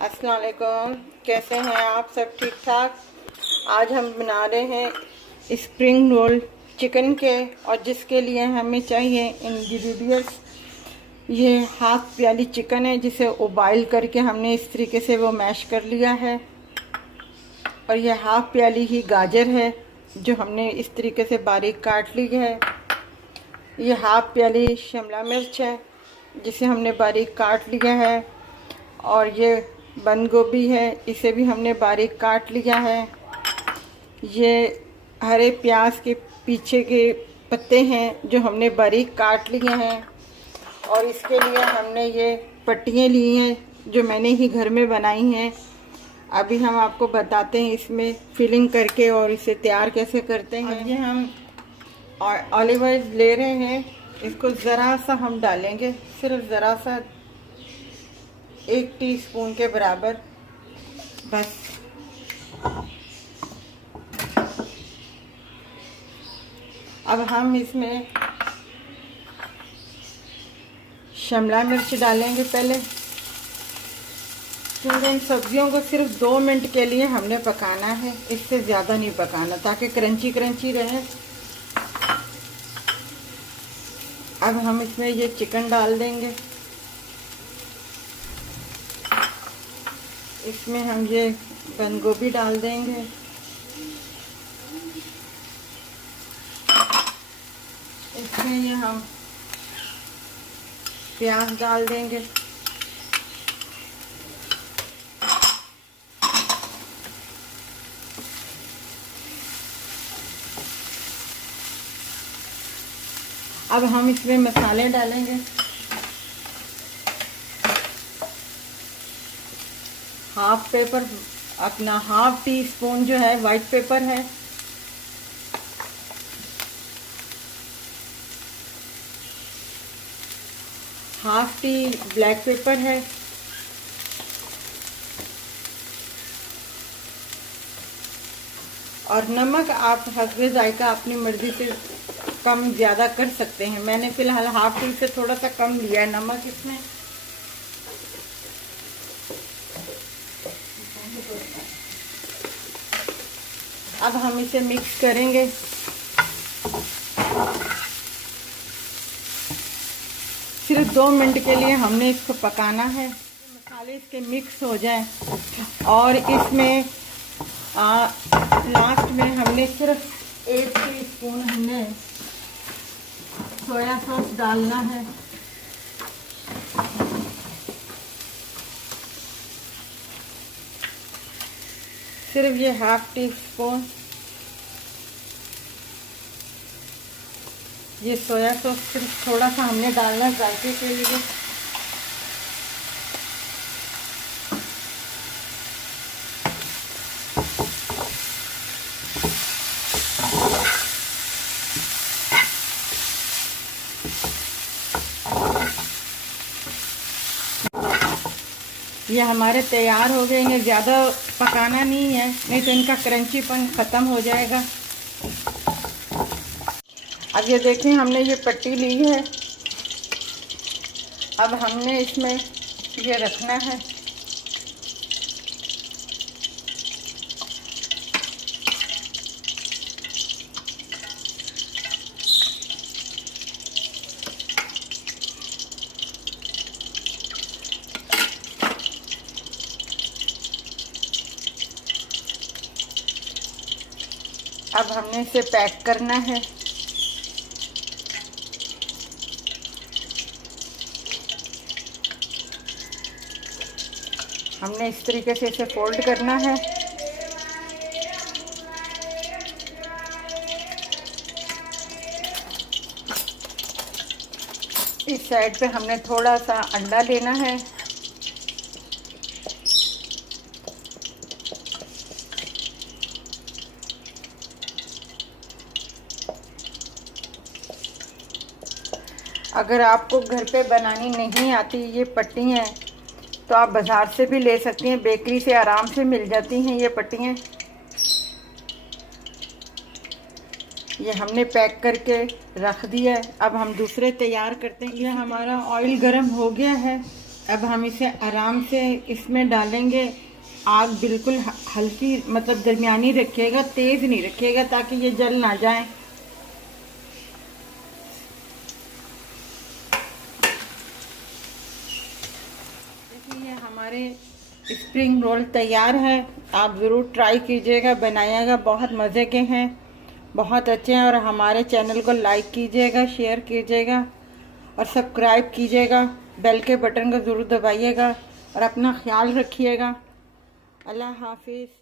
अस्सलाम वालेकुम। कैसे हैं आप सब? ठीक ठाक। आज हम बना रहे हैं स्प्रिंग रोल चिकन के, और जिसके लिए हमें चाहिए इंग्रेडिएंट्स। ये हाफ प्याली चिकन है जिसे उबाइल करके हमने इस तरीके से वो मैश कर लिया है, और ये हाफ प्याली ही गाजर है जो हमने इस तरीके से बारीक काट ली है। ये हाफ प्याली शिमला मिर्च है जिसे हमने बारीक काट लिया है, और ये बंद गोभी है, इसे भी हमने बारीक काट लिया है। ये हरे प्याज के पीछे के पत्ते हैं जो हमने बारीक काट लिए हैं, और इसके लिए हमने ये पट्टियाँ ली हैं जो मैंने ही घर में बनाई हैं। अभी हम आपको बताते हैं इसमें फिलिंग करके और इसे तैयार कैसे करते हैं। ये हम ऑलिव ऑयल ले रहे हैं, इसको ज़रा सा हम डालेंगे, सिर्फ ज़रा सा 1 टीस्पून के बराबर बस। अब हम इसमें शिमला मिर्च डालेंगे पहले, क्योंकि इन सब्जियों को सिर्फ 2 मिनट के लिए हमने पकाना है, इससे ज़्यादा नहीं पकाना, ताकि क्रंची क्रंची रहे। अब हम इसमें ये चिकन डाल देंगे। इसमें हम ये बंद गोभी डाल देंगे। इसमें ये हम प्याज डाल देंगे। अब हम इसमें मसाले डालेंगे। हाफ टी स्पून जो है वाइट पेपर है, हाफ टी ब्लैक पेपर है, और नमक आप हस्बे जायका अपनी मर्जी से कम ज़्यादा कर सकते हैं। मैंने फ़िलहाल हाफ टी से थोड़ा सा कम लिया है नमक इसमें। अब हम इसे मिक्स करेंगे। सिर्फ 2 मिनट के लिए हमने इसको पकाना है। मसाले इसके मिक्स हो जाएं, और इसमें लास्ट में हमने सिर्फ 1 टीस्पून हमने सोया सॉस डालना है। सिर्फ ये हाफ टी स्पून ये सोया सॉस सिर्फ थोड़ा सा हमने डालना जायके के लिए। ये हमारे तैयार हो गए। इन्हें ज़्यादा पकाना नहीं है, नहीं तो इनका क्रंचीपन ख़त्म हो जाएगा। अब ये देखें, हमने ये पट्टी ली है। अब हमने इसमें ये रखना है। अब हमने इसे पैक करना है। हमने इस तरीके से इसे फोल्ड करना है। इस साइड पे हमने थोड़ा सा अंडा लेना है। अगर आपको घर पे बनानी नहीं आती ये पट्टियाँ, तो आप बाज़ार से भी ले सकती हैं, बेकरी से आराम से मिल जाती हैं ये पट्टियाँ। ये हमने पैक करके रख दिया है। अब हम दूसरे तैयार करते हैं। ये हमारा ऑयल गर्म हो गया है। अब हम इसे आराम से इसमें डालेंगे। आग बिल्कुल हल्की मतलब दरमियानी रखिएगा, तेज़ नहीं रखिएगा ताकि ये जल ना जाए। देखिए ये हमारे स्प्रिंग रोल तैयार है। आप ज़रूर ट्राई कीजिएगा, बनाइएगा, बहुत मज़े के हैं, बहुत अच्छे हैं। और हमारे चैनल को लाइक कीजिएगा, शेयर कीजिएगा और सब्सक्राइब कीजिएगा। बेल के बटन को ज़रूर दबाइएगा और अपना ख्याल रखिएगा। अल्लाह हाफिज़।